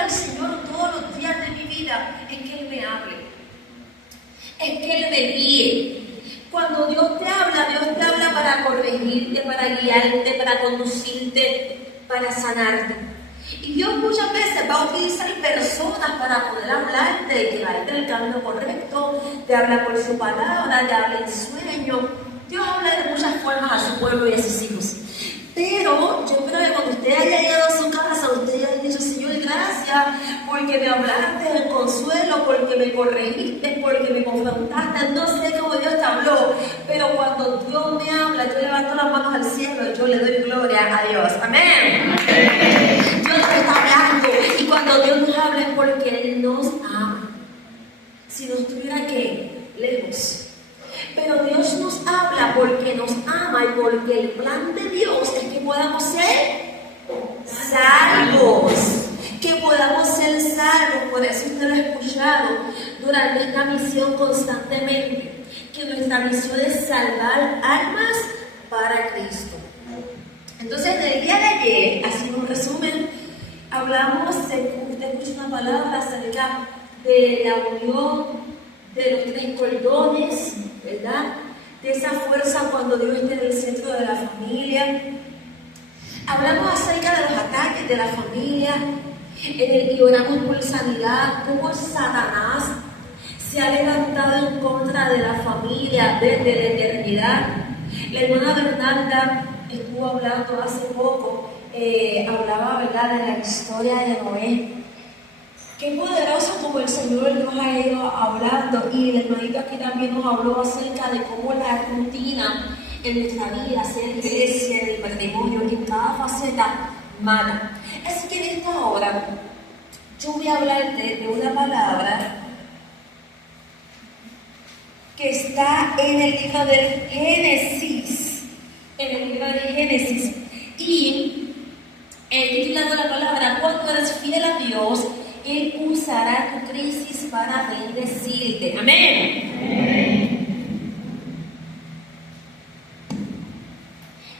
al Señor todos los días de mi vida es que Él me hable, es que Él me guíe. Cuando Dios te habla para corregirte, para guiarte, para conducirte, para sanarte. Y Dios muchas veces va a utilizar personas para poder hablarte, llevarte el camino correcto, te habla por su palabra, te habla en sueño. Dios habla de muchas formas a su pueblo y a sus hijos. Pero yo creo que cuando usted haya llegado a su casa, usted haya dicho, Señor, gracias porque me hablaste en consuelo, porque me corregiste, porque me confrontaste. No sé cómo Dios te habló, pero cuando Dios me habla, yo levanto las manos al cielo y yo le doy gloria a Dios. Amén. Dios te está hablando, y cuando Dios nos habla es porque Él nos ama. Si nos tuviera que lejos. Pero Dios nos habla porque nos ama y porque el plan de Dios es que podamos ser salvos. Que podamos ser salvos. Por eso usted lo ha escuchado durante esta misión constantemente. Que nuestra misión es salvar almas para Cristo. Entonces, en el día de ayer, haciendo un resumen, hablamos, usted escucha una palabra acerca de la unión de los tres cordones, ¿verdad? De esa fuerza cuando Dios está en el centro de la familia. Hablamos acerca de los ataques de la familia, y oramos por sanidad, cómo Satanás se ha levantado en contra de la familia desde la eternidad. La hermana Bernarda estuvo hablando hace poco, hablaba, ¿verdad?, de la historia de Noé. Qué poderoso como el Señor nos ha ido hablando, y el hermanito aquí también nos habló acerca de cómo la rutina en nuestra vida, sea en la iglesia, en el matrimonio, en cada faceta, mata. Así que en esta hora yo voy a hablarte de una palabra que está en el libro del Génesis, y he titulado la palabra: cuando eres fiel a Dios, Él usará tu crisis para bendecirte. Amén. Amén.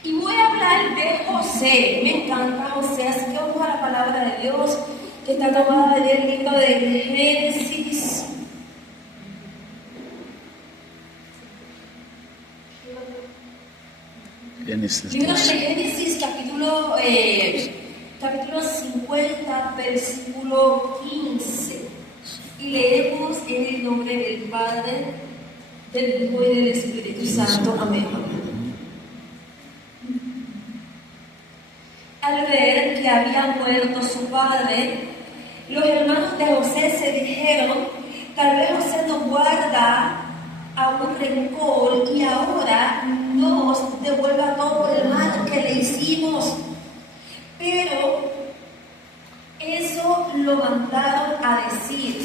Y voy a hablar de José. Me encanta José, así que vamos a la palabra de Dios que está tomada del libro de Génesis. Libro de Génesis, capítulo 50, versículo 15. Y leemos en el nombre del Padre, del Hijo y del Espíritu Santo. Amén. Al ver que había muerto su padre, los hermanos de José se dijeron: tal vez José nos guarda a un rencor y ahora nos devuelva todo el mal que le hicimos. Pero eso lo mandaron a decir: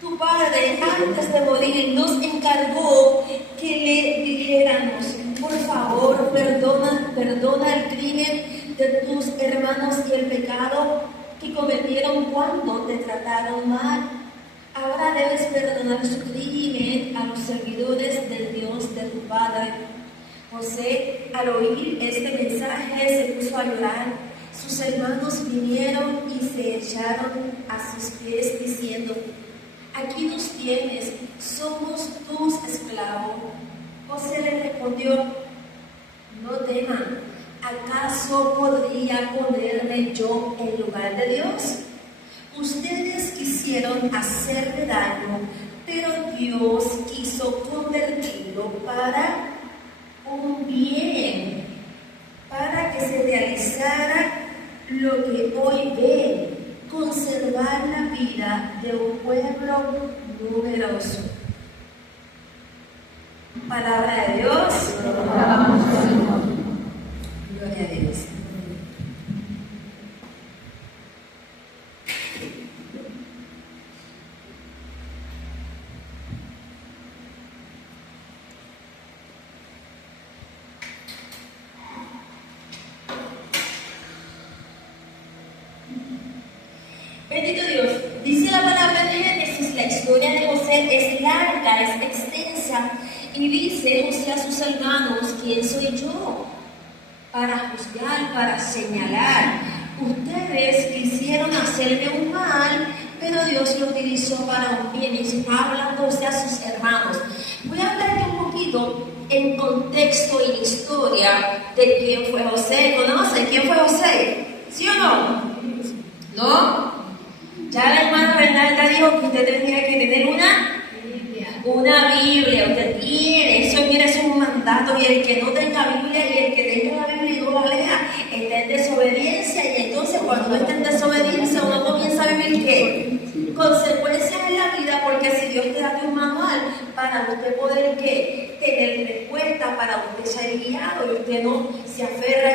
tu padre antes de morir nos encargó que le dijéramos: por favor, perdona el crimen de tus hermanos y el pecado que cometieron cuando te trataron mal. Ahora debes perdonar su crimen a los servidores del Dios de tu padre. José, al oír este mensaje, se puso a llorar. Sus hermanos vinieron y se echaron a sus pies diciendo: aquí nos tienes, somos tus esclavos. José le respondió: no teman, ¿acaso podría ponerme yo en lugar de Dios? Ustedes quisieron hacerme daño, pero Dios quiso convertirlo para un bien, para que se realizara lo que hoy ven, conservar la vida de un pueblo numeroso. Palabra de Dios. Gloria a Dios. Bendito Dios. Dice la palabra de Génesis, la historia de José es larga, es extensa, y dice José a sus hermanos: ¿quién soy yo para juzgar, para señalar? Ustedes quisieron quisieron hacerle un mal, pero Dios lo utilizó para un bien. Y se está hablando usted a sus hermanos. Voy a hablarte un poquito en contexto y historia de quién fue José. ¿Conoce quién fue José? ¿Sí o no? ¿No? Ya la hermana Bernarda dijo que usted tendría que tener una Biblia. Usted tiene, eso mira, es un mandato. Y el que no tenga Biblia y el que tenga la Biblia y no la lea, está en desobediencia. Y entonces cuando uno está en desobediencia, uno comienza a vivir ¿qué? Consecuencias en la vida, porque si Dios te da un manual para usted poder ¿qué? Tener respuesta, para usted ser guiado y usted no se aferra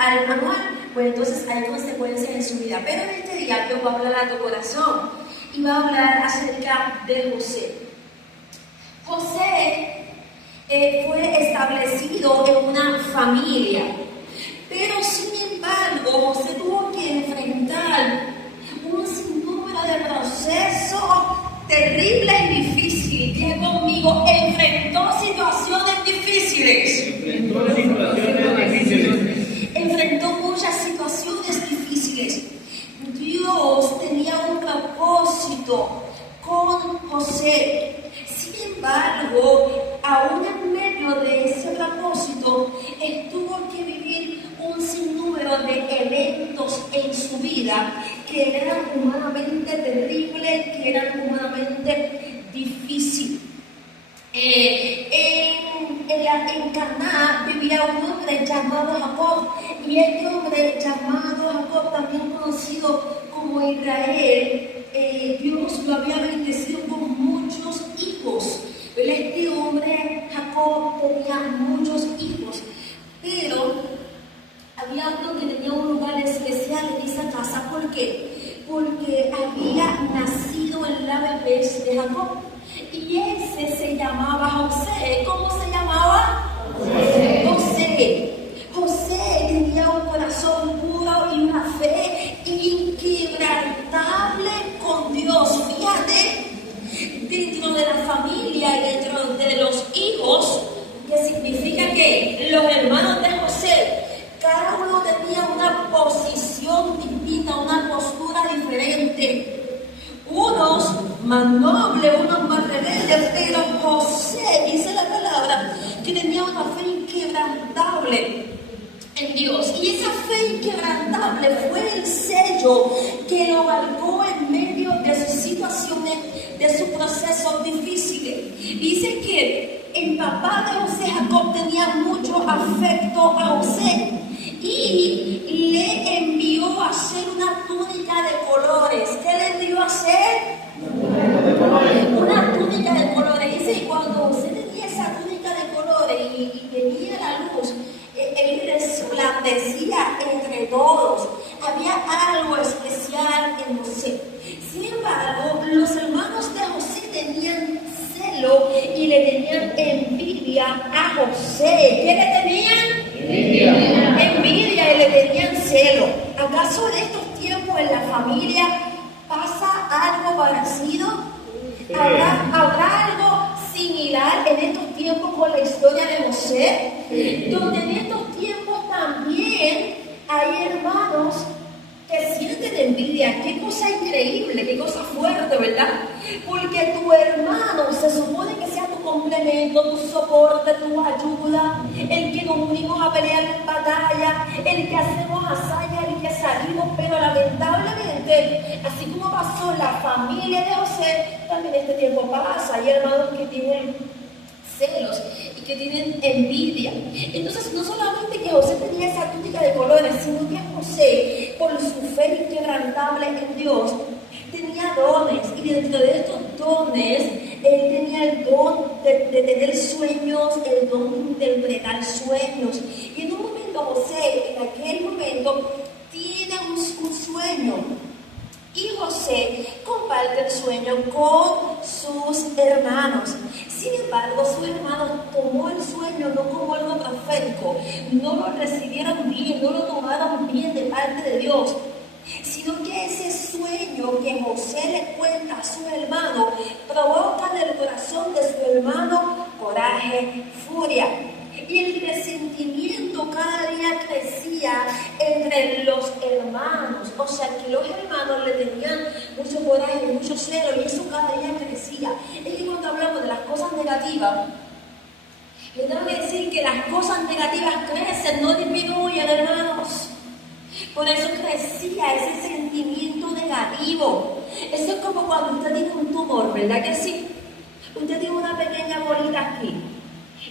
al manual, pues entonces hay consecuencias en su vida. Pero en este día Dios va a hablar a tu corazón y va a hablar acerca de José. José fue establecido en una familia, pero sin embargo José tuvo que enfrentar un sinnúmero de procesos terribles y difíciles. Diga conmigo, enfrentó situaciones difíciles. Enfrentó muchas situaciones difíciles. Dios tenía un propósito con José. Sin embargo, aún en medio de ese propósito, él tuvo que vivir un sinnúmero de eventos en su vida que eran humanamente terribles, que eran humanamente difíciles. En Canaán vivía un hombre llamado Jacob, y este hombre llamado Jacob, también conocido como Israel, Dios lo había bendecido con muchos hijos. Este hombre, Jacob, tenía muchos hijos, pero había uno que tenía un lugar especial en esa casa. ¿Por qué? Porque había nacido en la vejez de Jacob, y ese se llamaba José. ¿Cómo se llamaba? José tenía un corazón puro y una fe inquebrantable con Dios. Fíjate, dentro de la familia y dentro de los hijos, que significa que los hermanos de José, cada uno tenía una posición divina, una postura diferente. Unos más nobles, unos más rebeldes, pero José, dice la palabra, que tenía una fe inquebrantable en Dios. Y esa fe inquebrantable fue el sello que lo marcó en medio de sus situaciones, de sus procesos difíciles. Dice que el papá de José, Jacob, tenía mucho afecto a José y le envió a hacer una túnica de colores. ¿Qué le envió a hacer? Una túnica de colores. Dice, y cuando José tenía esa túnica de colores y venía la luz, él resplandecía entre todos. Había algo especial en José. Sin embargo, los hermanos de José tenían celo y le tenían envidia a José. ¿Qué le tenían? Envidia y le tenían celo. ¿Acaso en estos tiempos en la familia pasa algo parecido? ¿Habrá algo similar en estos tiempos con la historia de José? Donde en estos tiempos también hay hermanos que sienten envidia. Qué cosa increíble, qué cosa fuerte, ¿verdad? Porque tu hermano se supone que sea tu complemento, tu soporte, tu ayuda, el que nos unimos a pelear en batalla, el que hacemos hazañas, el que salimos, pero lamentablemente, así como pasó en la familia de José, también este tiempo pasa. Hay hermanos que tienen celos y que tienen envidia. Entonces, no solamente que José tenía esa túnica de colores, sino que José, por su fe inquebrantable en Dios, tenía dones, y dentro de estos dones, él tenía el don de tener sueños, el don de interpretar sueños. Y en un momento, José, en aquel momento, tiene un sueño. Y José comparte el sueño con sus hermanos. Sin embargo, sus hermanos tomó el sueño no como algo profético, no lo recibieron bien, no lo tomaron bien de parte de Dios, sino que ese sueño que José le cuenta a su hermano provoca en el corazón de su hermano coraje, furia. Y el resentimiento cada día crecía entre los hermanos. O sea que los hermanos le tenían mucho coraje, mucho celo, y eso cada día crecía. Es que cuando hablamos de las cosas negativas, les tengo que decir que las cosas negativas crecen, no disminuyen, hermanos. Por eso crecía ese sentimiento negativo. Eso es como cuando usted tiene un tumor, ¿verdad que sí? Usted tiene una pequeña bolita aquí.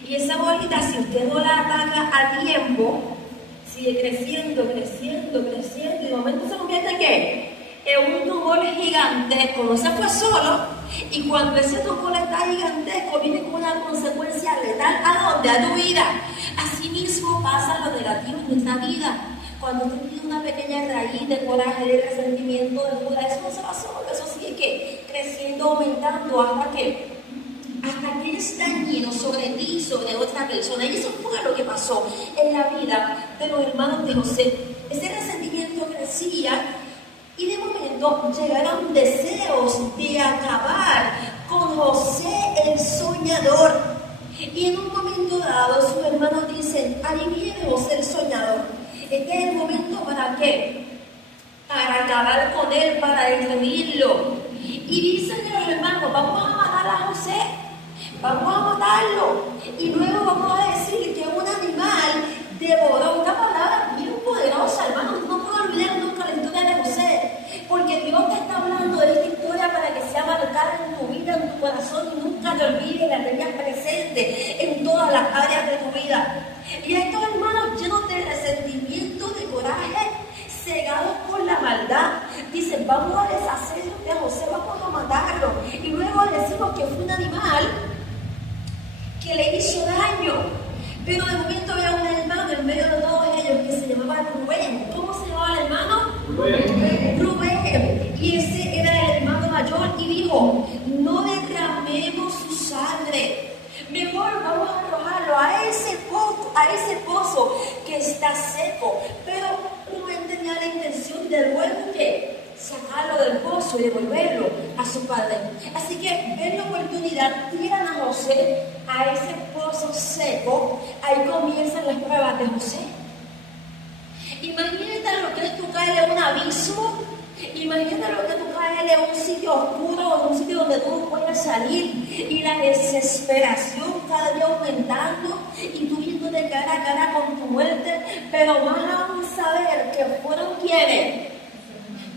Y esa bolita, si usted no la ataca a tiempo, sigue creciendo, creciendo, creciendo. Y de momento se convierte en ¿qué? En un tumor gigantesco. No se fue solo. Y cuando ese tumor está gigantesco, viene con una consecuencia letal. ¿A dónde? A tu vida. Así mismo pasa lo negativo en nuestra vida. Cuando usted tiene una pequeña raíz de coraje, de resentimiento, de duda, eso no se va solo. Eso sigue ¿qué? Creciendo, aumentando, hasta que es dañino sobre ti y sobre otra persona. Y eso fue lo que pasó en la vida de los hermanos de José. Ese resentimiento crecía y de momento llegaron deseos de acabar con José el soñador. Y en un momento dado sus hermanos dicen: ahí viene José el soñador. Este es el momento ¿para qué? Para acabar con él, para destruirlo. Y dicen los hermanos: vamos a matar a José. Vamos a matarlo. Y luego vamos a decir que un animal devoró. Una palabra bien poderosa, hermano. No puedo olvidar nunca la historia de José. Porque Dios te está hablando de esta historia para que sea marcada en tu vida, en tu corazón, y nunca te olvides, la tengas presente en todas las áreas de tu vida. Y estos hermanos llenos de resentimiento, de coraje, cegados por la maldad, dicen: vamos a deshacernos de José, vamos a matarlo. Y luego decimos que fue un animal que le hizo daño. Pero de momento había un hermano en medio de todos ellos que se llamaba Rubén. ¿Cómo se llamaba el hermano? Rubén. Y ese era el hermano mayor, y dijo: no derramemos su sangre, mejor vamos a arrojarlo a ese pozo que está seco. Pero Rubén tenía la intención de luego que sacarlo del pozo y devolverlo a su padre. Así que ven la oportunidad, tiran a José a ese pozo seco. Ahí comienzan las pruebas de José. Imagínate lo que es tú caer en un abismo. Imagínate lo que tú caer en un sitio oscuro, en un sitio donde tú no puedes salir, y la desesperación cada día aumentando, y tú yéndote cara a cara con tu muerte. Pero más aún saber que fueron quienes,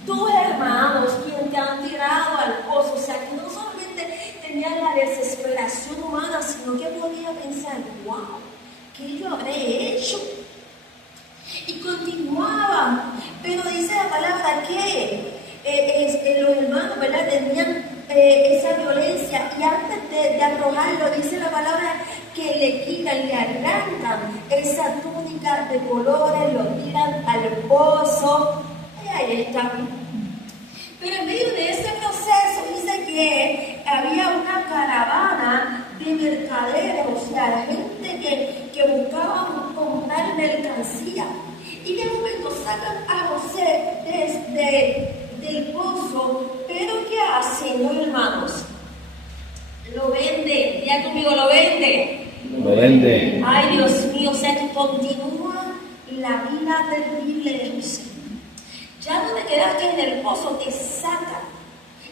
tus hermanos, quienes te han tirado al pozo. O sea, que no solamente tenían la desesperación humana, sino que podía pensar: wow, ¿qué yo habré hecho? Y continuaban. Pero dice la palabra que los hermanos, ¿verdad?, tenían esa violencia, y antes de arrojarlo, dice la palabra que le quitan, le arrancan esa túnica de colores, lo tiran al pozo. Ahí está. Pero en medio de ese proceso dice que había una caravana de mercaderes, o sea, gente que buscaban comprar mercancía. Y de momento sacan a José del pozo. Pero ¿qué hacen los hermanos? Lo venden. Ya conmigo, lo venden. Lo venden. Ay, Dios mío, o sea que continúa la vida terrible de José. Ya no te quedaste en el pozo, te sacan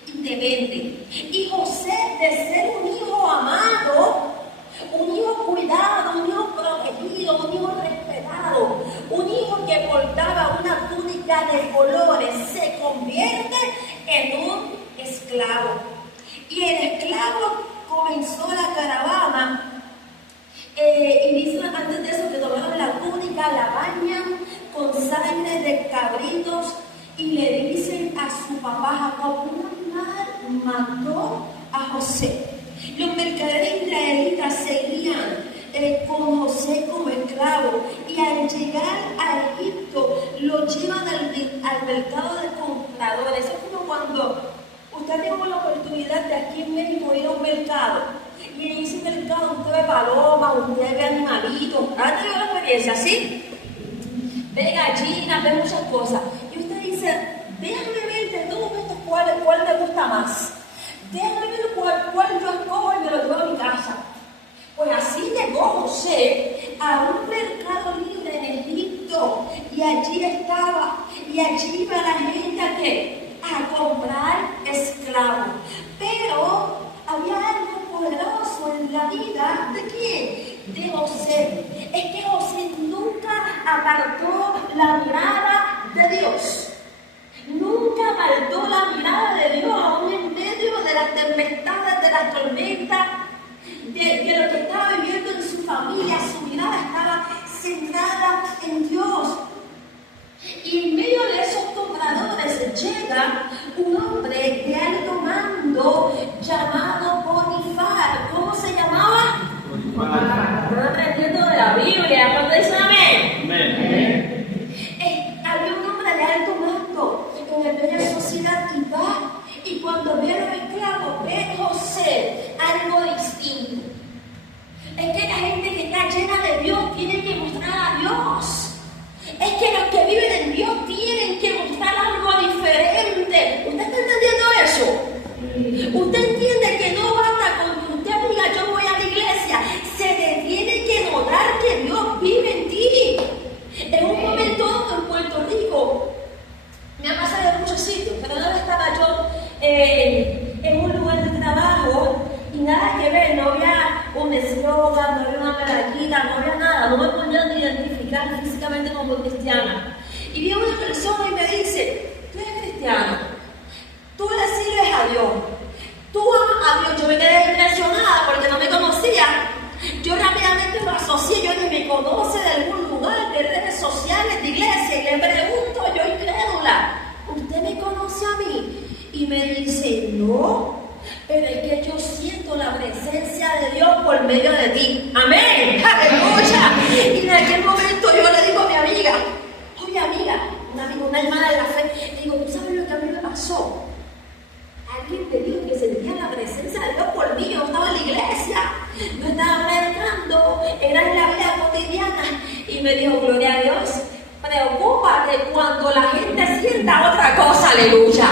y te venden. Y José, de ser un hijo amado, un hijo cuidado, un hijo protegido, un hijo respetado, un hijo que portaba una túnica de colores, se convierte en un esclavo. Y el esclavo comenzó la caravana. Y dice antes de eso que tomaron la túnica, la bañan con sangre de cabritos, y le dicen a su papá Jacob: un animal mató a José. Los mercaderes israelitas seguían con José como esclavo, y al llegar a Egipto lo llevan al mercado de compradores. Eso es como cuando usted tiene la oportunidad de aquí en México ir a un mercado, y en ese mercado usted ve palomas, usted ve animalitos. ¿Ha tenido la experiencia así? Ve gallinas, ve muchas cosas. Y usted dice: déjame ver de todos estos cuál me gusta más. Déjame ver cuál yo escojo y me lo llevo a mi casa. Pues así llegó José a un mercado libre en Egipto y allí estaba, y allí iba la gente a ¿qué? A comprar esclavos. Pero había algo poderoso en la vida ¿de quién? De José. Es que José nunca apartó la mirada de Dios. Nunca apartó la mirada de Dios, aún en medio de las tempestades, de las tormentas, de lo que estaba viviendo en su familia. Su mirada estaba centrada en Dios. Y en medio de esos compradores llega un hombre de alto mando llamado Potifar. ¿Cómo se llamaba? Potifar. Están aprendiendo de la Biblia. ¿Cuándo dicen amén? Amén. Había un hombre de alto mando en aquella sociedad y va, y cuando ve a los esclavos, ve a José algo distinto. Es que la gente que está llena de Dios tiene que mostrar a Dios. Es que los que viven en Dios tienen que mostrar algo diferente. ¿Usted está entendiendo eso? Usted entiende que no basta con que usted diga yo voy a la iglesia. Se te tiene que notar que Dios vive en ti. En un momento dado en Puerto Rico, me ha pasado en muchos sitios, pero no estaba yo en un lugar de trabajo y nada que ver, no había un eslogan, no había una medallita, no había nada, no me podían identificar físicamente como cristiana. Y vi a una persona y me dice, tú eres cristiana, tú le sirves a Dios, tú amas a Dios. Yo me quedé impresionada porque no me conocía. Yo rápidamente lo asocié, yo ni me conoce de algún lugar, de redes sociales, de iglesia, y le pregunto, yo incrédula, ¿usted me conoce a mí? Y me dice, no, pero es que yo siento la presencia de Dios por medio de ti. Amén, aleluya. Y en aquel momento yo le digo a mi amiga, oye amiga, una hermana de la fe, le digo, ¿tú sabes lo que a mí me pasó? Alguien me dijo que sentía la presencia de Dios por mí. Yo no estaba en la iglesia, no estaba predicando, era en la vida cotidiana. Y me dijo, gloria a Dios, preocúpate cuando la gente sienta otra cosa, aleluya.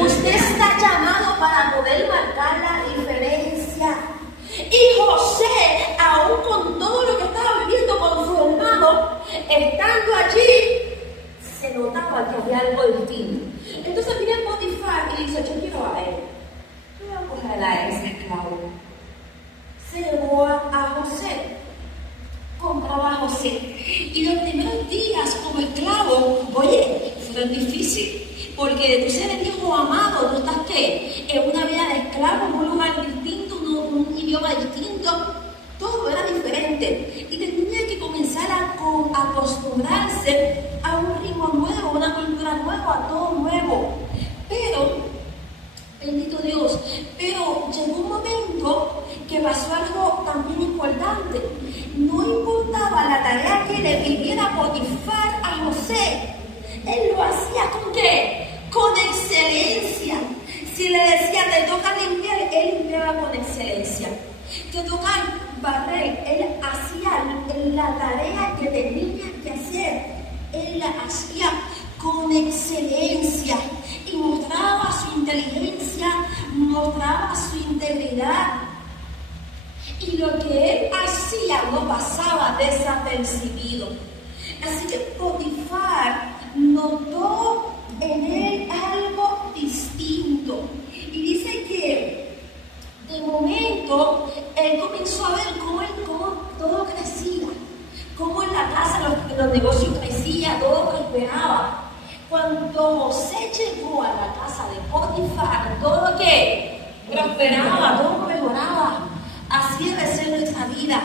Usted está llamado para poder marcar la diferencia. Y José, aún con todo lo que estaba viviendo con su hermano, estando allí, se notaba que había algo distinto. Entonces viene Potifar y dice, yo quiero a él. Yo voy a coger a ese esclavo. Se llevó a José. Compraba a José. Y los primeros días como esclavo, oye, fue difícil. Porque tú eres hijo amado, tú estás ¿qué? En una vida de esclavo, en un lugar distinto, un idioma distinto. Todo era diferente. Y tenía que comenzar a acostumbrarse a un ritmo nuevo, a una cultura nueva, a todo nuevo. Pero, bendito Dios, pero llegó un momento que pasó algo también importante. No importaba la tarea que le pidiera Potifar a José, él lo hacía ¿con qué? Con excelencia. Si le decía, te toca limpiar, él limpiaba con excelencia. Te toca barrer, él hacía la tarea que tenía que hacer, él la hacía con excelencia y mostraba su inteligencia, mostraba su integridad. Y lo que él hacía no pasaba desapercibido. Así que Potifar notó en él algo distinto. Y dice que de momento él comenzó a ver cómo todo crecía, cómo en la casa los negocios crecían, todo prosperaba. Cuando José llegó a la casa de Potifar, todo ¿qué? Prosperaba, todo mejoraba. Así debe ser nuestra vida.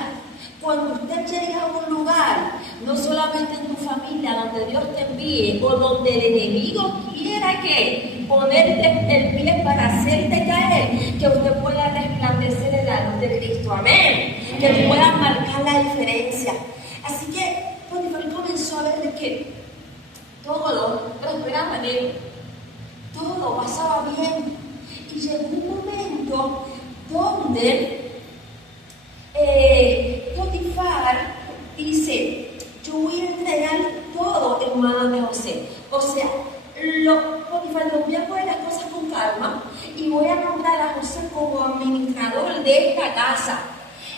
Cuando usted llegue a un lugar, no solamente en tu familia, donde Dios te envíe o donde el enemigo quiera que ponerte el pie para hacerte caer, que usted pueda resplandecer en la luz de Cristo. Amén. Que pueda marcar la diferencia. Así que Potifar comenzó a ver de que todo prosperaba en él, todo pasaba bien. Y llegó un momento donde Potifar dice, yo voy a entregar todo en manos de José. O sea, Potifar le voy a poner las cosas con calma y voy a nombrar a José como administrador de esta casa.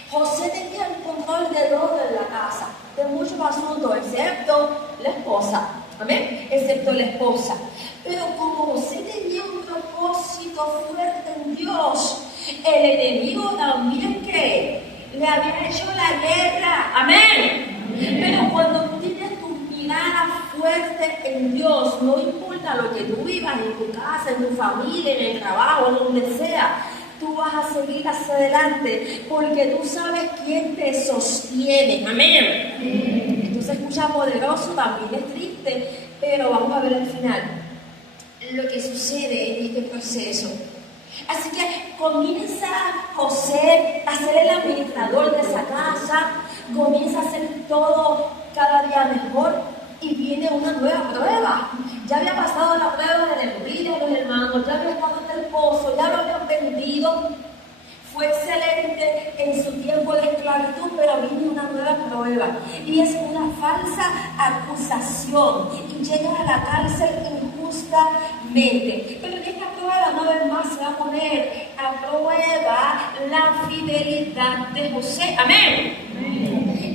José tenía el control de todo en la casa. de muchos asuntos, excepto la esposa. Amén, excepto la esposa. Pero como José tenía un propósito fuerte en Dios, el enemigo también que le había hecho la guerra. Amén. Pero cuando tú tienes tu mirada fuerte en Dios, no importa lo que tú vivas en tu casa, en tu familia, en el trabajo, en donde sea, tú vas a seguir hacia adelante porque tú sabes quién te sostiene. Amén. Esto se escucha poderoso, también es triste, pero vamos a ver al final lo que sucede en este proceso. Así que comienza José a ser el administrador de esa casa, comienza a hacer todo cada día mejor y viene una nueva prueba. Ya había pasado la prueba de la envidia de los hermanos, ya había estado en el pozo, ya lo habían vendido. Fue excelente en su tiempo de esclavitud, pero viene una nueva prueba y es una falsa acusación y llega a la cárcel injustamente. Pero en esta prueba una vez más se va a poner a prueba la fidelidad de José. Amén.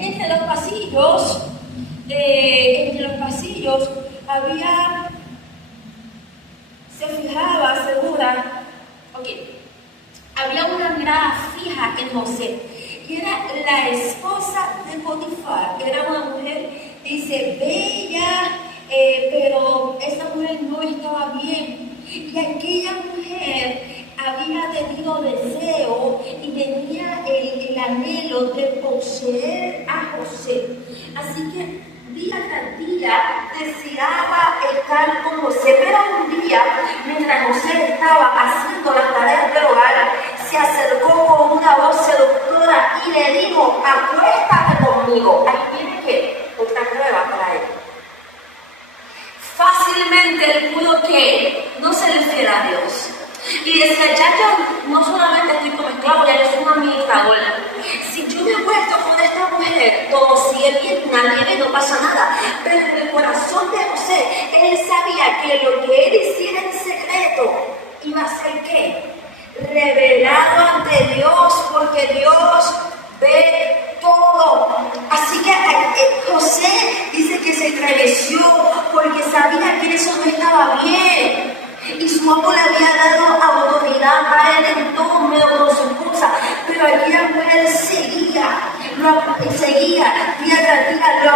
Entre los pasillos había, se fijaba, segura, había una mirada fija en José y era la esposa de Potifar. Era una mujer, dice, bella, pero esa mujer no estaba bien. Y aquella mujer había tenido deseo y tenía el anhelo de poseer a José. Así que día tras día deseaba estar con José, pero un día, mientras José estaba haciendo las tareas del hogar, se acercó con una voz seductora y le dijo, acuéstate conmigo. Ahí tiene que otra prueba para él. Fácilmente él pudo que no ser fiel a Dios. Y decía, ya yo no solamente estoy como esclavo, ya yo soy una administradora. Si yo me acuesto con esta mujer, todo sigue bien, nadie ve, no pasa nada. Pero en el corazón de José, él sabía que lo que él hiciera en secreto iba a ser ¿qué? Revelado ante Dios, porque Dios ve todo. Así que José dice que se estremeció porque sabía que eso no estaba bien. Y su amo le había dado autoridad a él en todo medio con su esposa, pero aquella mujer seguía, día tras día lo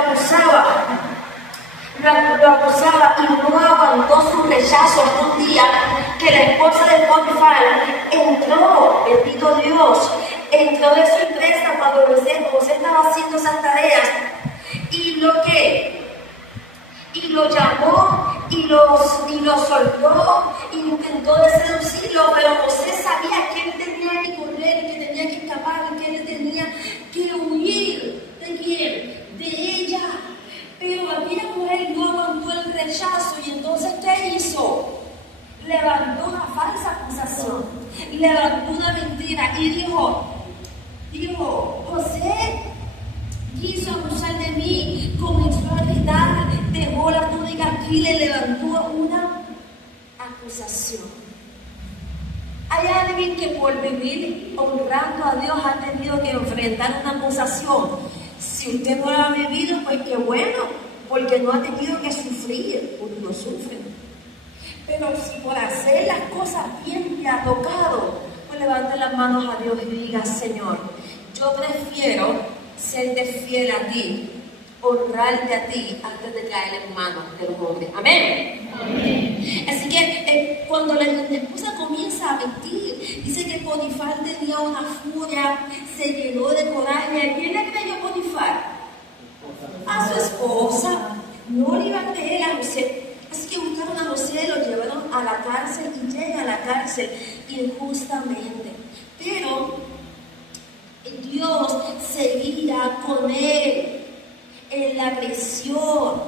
acusaba y no aguantó su rechazo hasta un día que la esposa de Potifar entró, bendito Dios, entró de su empresa cuando José estaba haciendo esas tareas y lo llamó y lo soltó e intentó de seducirlo, pero José sabía que él tenía que correr, que tenía que escapar, que él tenía que huir. ¿De quién? De ella. Pero aquella mujer no aguantó el rechazo y entonces ¿qué hizo? Levantó una falsa acusación, levantó una mentira y dijo, José quiso abusar de mí, comenzó a gritar, dejó la túnica aquí, le levantó una acusación. ¿Hay alguien que por vivir honrando a Dios ha tenido que enfrentar una acusación? Si usted no lo ha vivido, pues qué bueno, porque no ha tenido que sufrir, porque no sufren. Pero si por hacer las cosas bien te ha tocado, pues levante las manos a Dios y diga, Señor, yo prefiero serte fiel a ti, honrarte a ti antes de caer en manos de los hombres. Amén. Amén. Así que cuando la esposa comienza a mentir, dice que Potifar tenía una furia, se llenó de coraje. ¿A quién le creyó Potifar? A su esposa. No le iba a creer a José. Así que buscaron a José, lo llevaron a la cárcel y llega a la cárcel injustamente. Pero Dios seguía con él en la prisión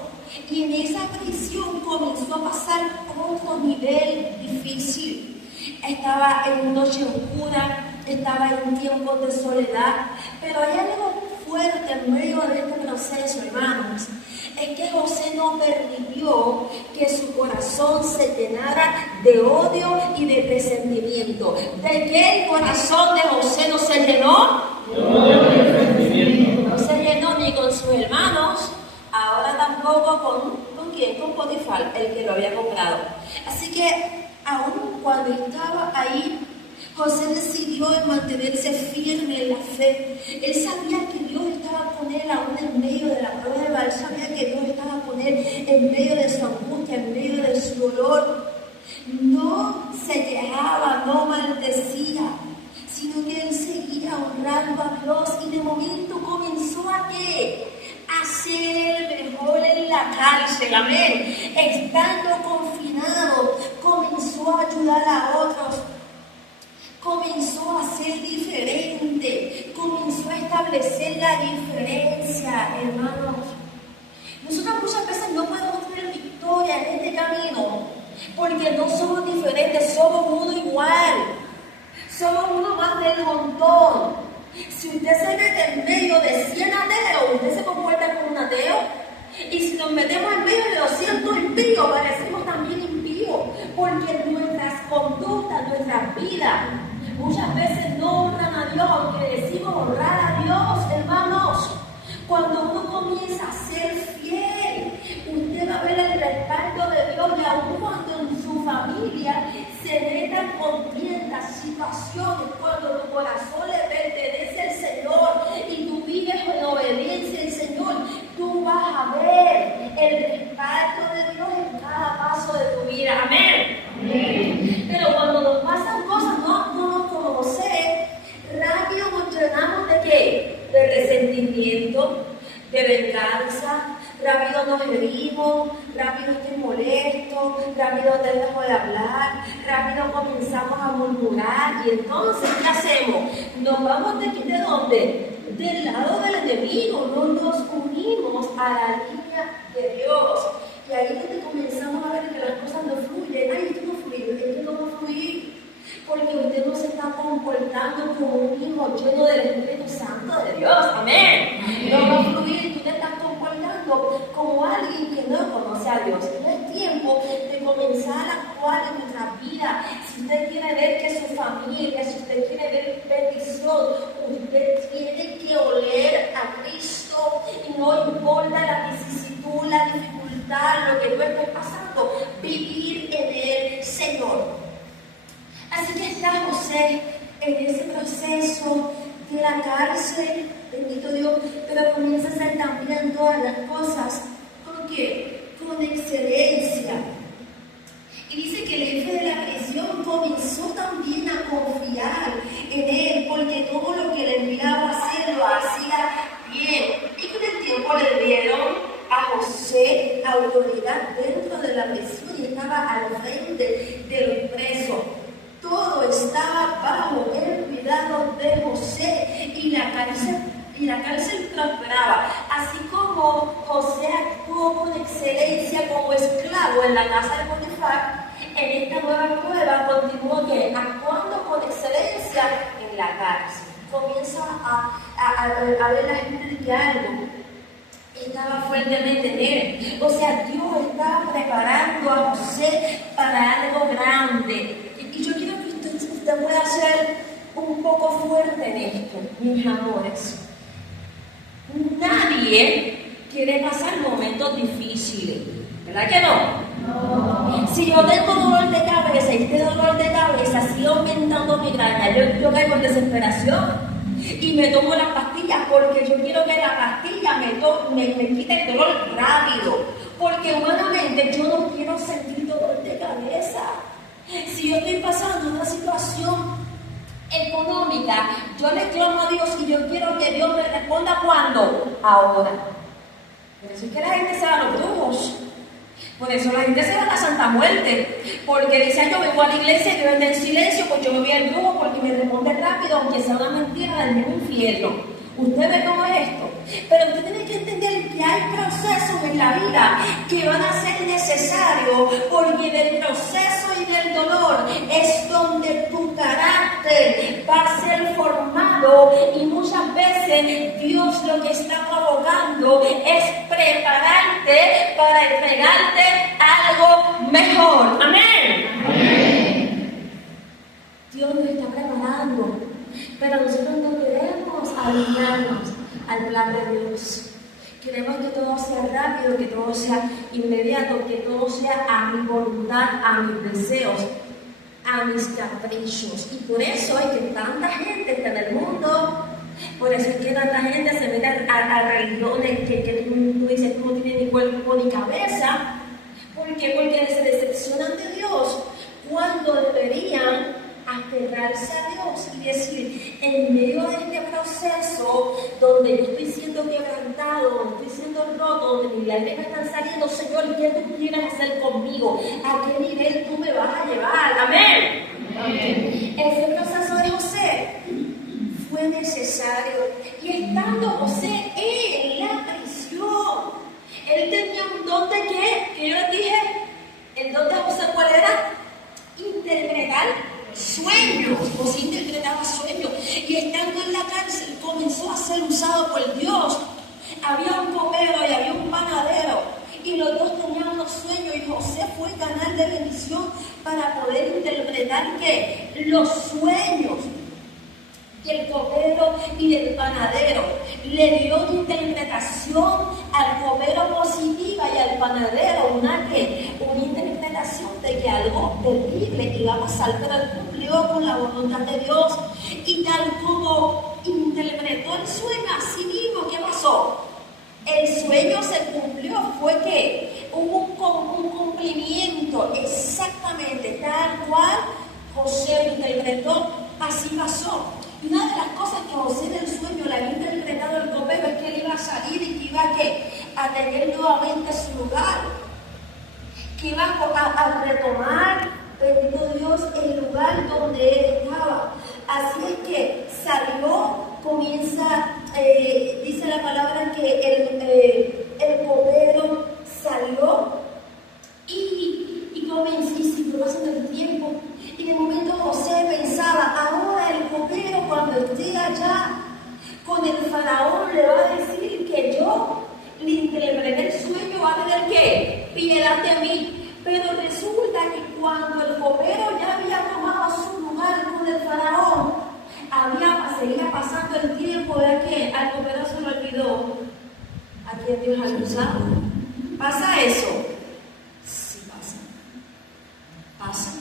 y en esa prisión comenzó a pasar otro nivel difícil. Estaba en noche oscura, estaba en tiempos de soledad, pero hay algo fuerte en medio de este proceso, hermanos. Es que José no permitió que su corazón se llenara de odio y de resentimiento. ¿De qué el corazón de José no se llenó? No se llenó ni con sus hermanos, tampoco ¿con quién? Con Potifar, el que lo había comprado. Así que, aún cuando estaba ahí, José decidió mantenerse firme en la fe. Él sabía que Dios estaba con él aún en medio de la prueba. Él sabía que Dios estaba con él en medio de su angustia, en medio de su dolor. No se quejaba, no maldecía, sino que él seguía honrando a Dios y de momento comenzó a ser el mejor en la cárcel, amén. Estando confinado, comenzó a ayudar a otros, comenzó a ser diferente, comenzó a establecer la diferencia, hermanos. Nosotros muchas veces no podemos tener victoria en este camino porque no somos diferentes, somos uno igual, somos uno más del montón. Si usted se mete en medio de 100 ateos, usted se comporta como un ateo. Y si nos metemos en medio de 200 impíos, parecemos también impíos, porque nuestras conductas, nuestras vidas, muchas veces no honran a Dios, aunque decimos honrar a Dios, hermanos. Cuando uno comienza a ser fiel, usted va a ver el respaldo de Dios, y aun cuando en su familia se metan contiendas, situaciones, cuando tu corazón le pertenece al Señor y tú vives en obediencia al Señor, tú vas a ver el respaldo de Dios en cada paso de tu vida. Amén. Amén. Pero cuando nos pasan cosas, no como José, rápido nos llenamos ¿de qué? De resentimiento, de venganza, rápido nos herimos, rápido estoy molesto, rápido te dejo de hablar, rápido comenzamos a murmurar, y entonces, ¿qué hacemos? Nos vamos de aquí, ¿de dónde? Del lado del enemigo, no nos unimos a la línea de Dios. Y ahí es donde comenzamos a ver que las cosas no fluyen. Ay, esto no fluye, esto no va a fluir, porque usted no se está comportando como un hijo lleno del Espíritu Santo de Dios. Amén. No va a fluir, tú te estás comportando como alguien que no conoce a Dios. No es tiempo de comenzar a actuar en nuestra vida. Si usted quiere ver que su familia, si usted quiere ver bendición, usted tiene que oler a Cristo, y no importa la vicisitud, la dificultad, lo que tú estés pasando, vivir en el Señor. Así que está José en ese proceso de la cárcel, bendito Dios, pero comienza a hacer también todas las cosas, ¿con qué? Con excelencia. Y dice que el jefe de la prisión comenzó también a confiar en él, porque todo lo que le enviaba a hacer lo hacía bien. Y con el tiempo le dieron a José autoridad dentro de la prisión y estaba al frente de los presos. Todo estaba bajo el cuidado de José, y la cárcel prosperaba. Así como José actuó con excelencia como esclavo en la casa de Potifar, en esta nueva prueba continuó actuando con excelencia en la cárcel. Comienza a ver la gente de que algo estaba fuertemente en él. O sea, Dios estaba preparando a José para algo grande. Y yo quiero que usted pueda ser un poco fuerte en esto, mis amores. Nadie quiere pasar momentos difíciles, ¿verdad que no? No. Si yo tengo dolor de cabeza y este dolor de cabeza sigue aumentando migraña, yo caigo en desesperación y me tomo las pastillas, porque yo quiero que la pastilla me quite el dolor rápido, porque humanamente yo no quiero sentir dolor de cabeza. Si yo estoy pasando una situación económica, yo le clamo a Dios y yo quiero que Dios me responda. ¿Cuándo? Ahora. Por eso es que la gente se va a los brujos. Por eso la gente se va a la Santa Muerte, porque dicen: yo vengo a la iglesia y yo vengo en silencio, pues yo me voy al brujo porque me responde rápido, aunque sea una mentira del mismo infierno. ¿Usted ve cómo es esto? Pero usted tiene que entender que hay procesos en la vida que van a ser necesarios, porque del proceso y del dolor es donde tu carácter va a ser formado, y muchas veces Dios lo que está provocando es prepararte para entregarte algo mejor. Amén. Amén. Dios nos está preparando, pero nosotros no queremos alinearnos al plan de Dios. Queremos que todo sea rápido, que todo sea inmediato, que todo sea a mi voluntad, a mis deseos, a mis caprichos. Y por eso es que tanta gente está en el mundo, por eso es que tanta gente se mete a religiones que tú dices, tú no tienes ni cuerpo ni cabeza. ¿Por qué? Porque se decepcionan de Dios cuando deberían aferrarse a Dios y decir, en medio de este proceso donde yo estoy siendo quebrantado, donde estoy siendo roto, donde mis lágrimas están saliendo, Señor, ¿qué tú quieres hacer conmigo? ¿A qué nivel tú me vas a llevar? Amén. Amén. Ese proceso de José fue necesario, y estando José en la prisión, él tenía un don de ¿qué? Que yo les dije, el don de José, ¿cuál era? Interpretar sueños. José interpretaba sueños, y estando en la cárcel comenzó a ser usado por Dios. Había un copero y había un panadero, y los dos tenían unos sueños, y José fue canal de bendición para poder interpretar ¿qué? Los sueños. Y el copero y el panadero le dio una interpretación al copero positiva y al panadero una interpretación de que algo terrible iba a pasar, pero él cumplió con la voluntad de Dios. Y tal como interpretó el sueño, así mismo, ¿qué pasó? El sueño se cumplió, fue que hubo un cumplimiento exactamente tal cual José lo interpretó, así pasó. Y una de las cosas que José en el sueño le había interpretado el copero es que él iba a salir y que iba a tener nuevamente su lugar, que iba a retomar, bendito Dios, el lugar donde él estaba. Así es que salió, comienza, dice la palabra que el copero salió y comenzó, y siguió pasando el tiempo. Y de momento José pensaba, ahora el copero cuando esté allá con el faraón le va a decir que yo le interpreté el sueño, va a tener que piedad de mí. Pero resulta que cuando el copero ya había tomado su lugar con el faraón, seguía pasando el tiempo de que al copero se le olvidó a quien Dios ha usado. ¿Pasa eso? Sí pasa. Pasa.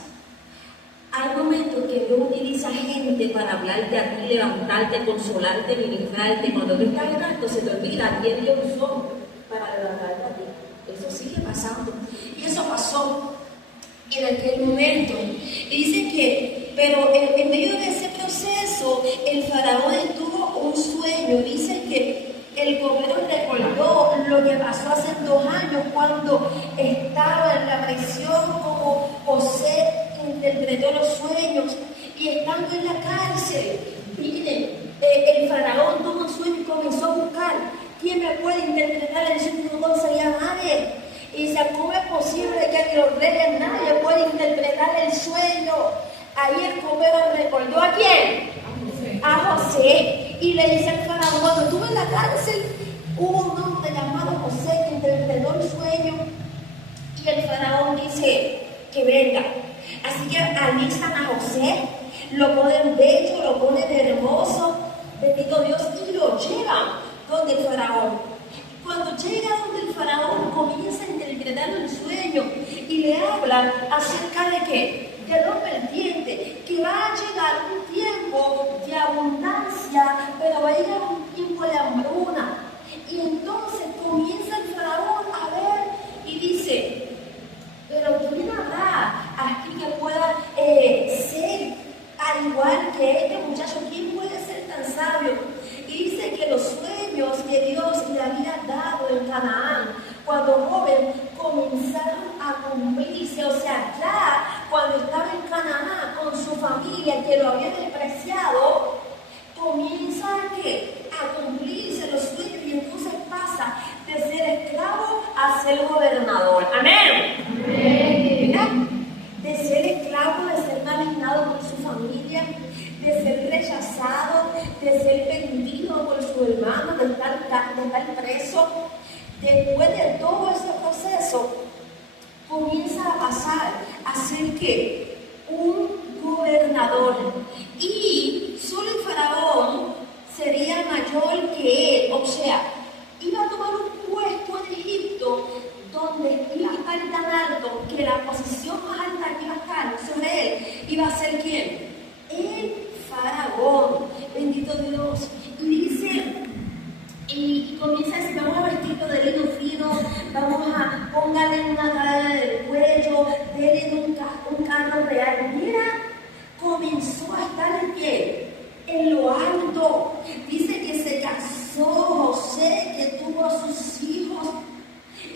Hay momentos que Dios utiliza gente para hablarte a ti, levantarte, consolarte, ministrarte. Cuando tú estás en alto, se te olvida a quién Dios usó para levantarte a ti. Eso sigue pasando. Y eso pasó en aquel momento. Y dice que, pero en medio de ese proceso, el faraón tuvo un sueño. Dice que el copero recordó lo que pasó hace 2 años cuando estaba en la prisión, como José interpretó los sueños, y estando en la cárcel, miren, el faraón tuvo un sueño y comenzó a buscar quién me puede interpretar el sueño. No conseguía nadie. Y dice, ¿cómo es posible que ni los reyes nadie puede interpretar el sueño? Ahí el copero recordó ¿a quién? A José. Y le dice al faraón, cuando estuve en la cárcel, hubo un hombre llamado José que interpretó el sueño. Y el faraón dice que venga. Así que alistan a José, lo ponen bello, lo ponen hermoso, bendito Dios, y lo llevan donde el faraón. Cuando llega donde el faraón, comienza a interpretar el sueño y le habla acerca de qué, que rompe el diente, que va a llegar un tiempo de abundancia, pero va a llegar un tiempo de hambruna. Y entonces comienza el faraón a ver y dice, pero ¿quién habrá aquí que pueda ser al igual que este muchacho? ¿Quién puede ser tan sabio? Y dice que los sueños que Dios le había dado en Canaán, cuando joven, comenzaron a cumplirse. O sea, ya cuando estaba en Canaán con su familia, que lo había despreciado, comienza a cumplirse los sueños, y entonces pasa de ser esclavo a ser gobernador. ¡Amén! Amén. ¿Mira? De ser esclavo, de ser marginado por su familia, de ser rechazado, de ser vendido por su hermano, de estar preso. Después de todo ese proceso, comienza a pasar a ser ¿qué? Un gobernador. Y iba a ser ¿quién? El faraón. Bendito Dios. Y dice, y comienza a decir, vamos a vestirlo de lino fino, vamos a póngale una cadena del cuello, denle un carro real. Mira, comenzó a estar en pie, en lo alto. Dice que se casó José, que tuvo a sus hijos,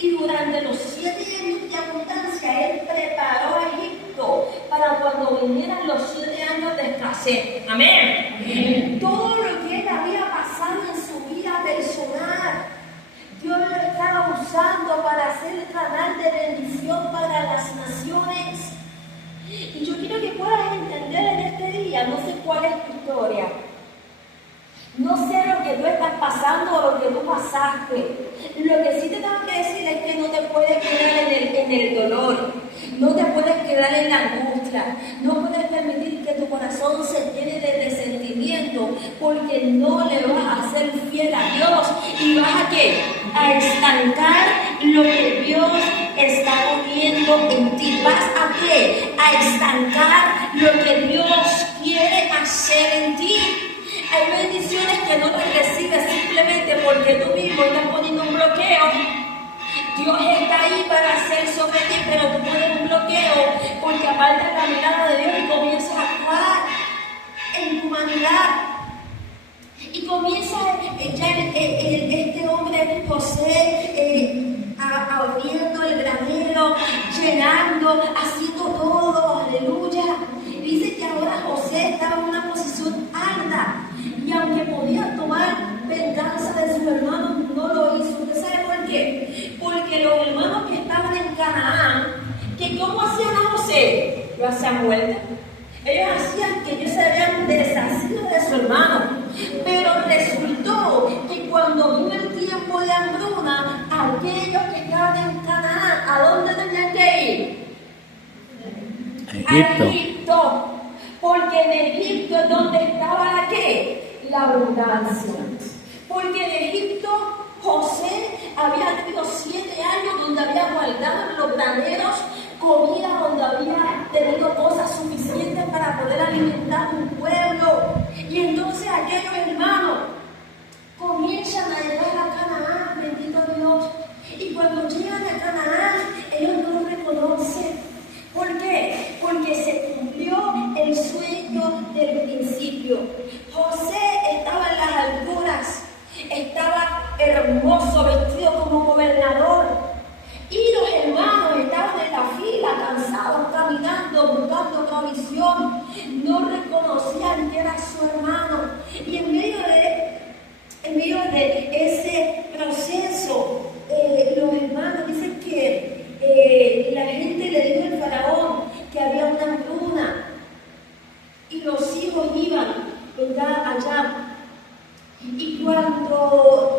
y durante los 7 años de abundancia, él preparó a Egipto para cuando vinieran los 7 años de escasez. Amén. Amén. Todo lo que él había pasado en su vida personal, Dios lo estaba usando para hacer canal de bendición para las naciones. Y yo quiero que puedas entender en este día, no sé cuál es tu historia, no sé lo que tú estás pasando o lo que tú pasaste. Lo que sí te tengo que decir es que no te puedes quedar en el dolor, no te puedes quedar en la angustia, no puedes permitir que tu corazón se llene de resentimiento, porque no le vas a ser fiel a Dios y vas a ¿qué? A estancar lo que Dios está poniendo en ti. ¿Vas a qué? A estancar lo que Dios quiere hacer en ti. Hay bendiciones que no te recibes simplemente porque tú mismo estás poniendo un bloqueo. Dios está ahí para hacer sobre ti, pero tú pones un bloqueo porque apartas la mirada de Dios y comienzas a actuar en tu humanidad. Y comienza ya este hombre, José, abriendo el granero, llenando, haciendo todo, aleluya. Dice que ahora José estaba en una posición alta. Y aunque podía tomar venganza de sus hermanos, no lo hizo. ¿Usted sabe por qué? Porque los hermanos que estaban en Canaán, que ¿cómo hacían a José? Lo hacían vuelta. Ellos hacían que ellos se habían deshacido de su hermano. Pero resultó que cuando vino el tiempo de hambruna, aquellos que estaban en Canaán, ¿a dónde tenían que ir? Egipto. A Egipto. Porque en Egipto es donde estaba la ¿qué? La abundancia. Porque en Egipto José había tenido 7 años donde había guardado en los graneros comida, donde había tenido cosas suficientes para poder alimentar un pueblo. Y entonces aquellos hermanos comienzan a llegar a Canaán, bendito Dios. Y cuando llegan a Canaán, ellos no lo reconocen. ¿Por qué? Porque se cumplió el sueño del principio. José estaba en las alturas, estaba hermoso, vestido como gobernador. Y los hermanos estaban en la fila, cansados, caminando, buscando provisión. No reconocían que era su hermano. Y en medio de ese proceso, los hermanos dicen que la gente le dijo al faraón que había una hambruna y los hijos iban allá. Y cuando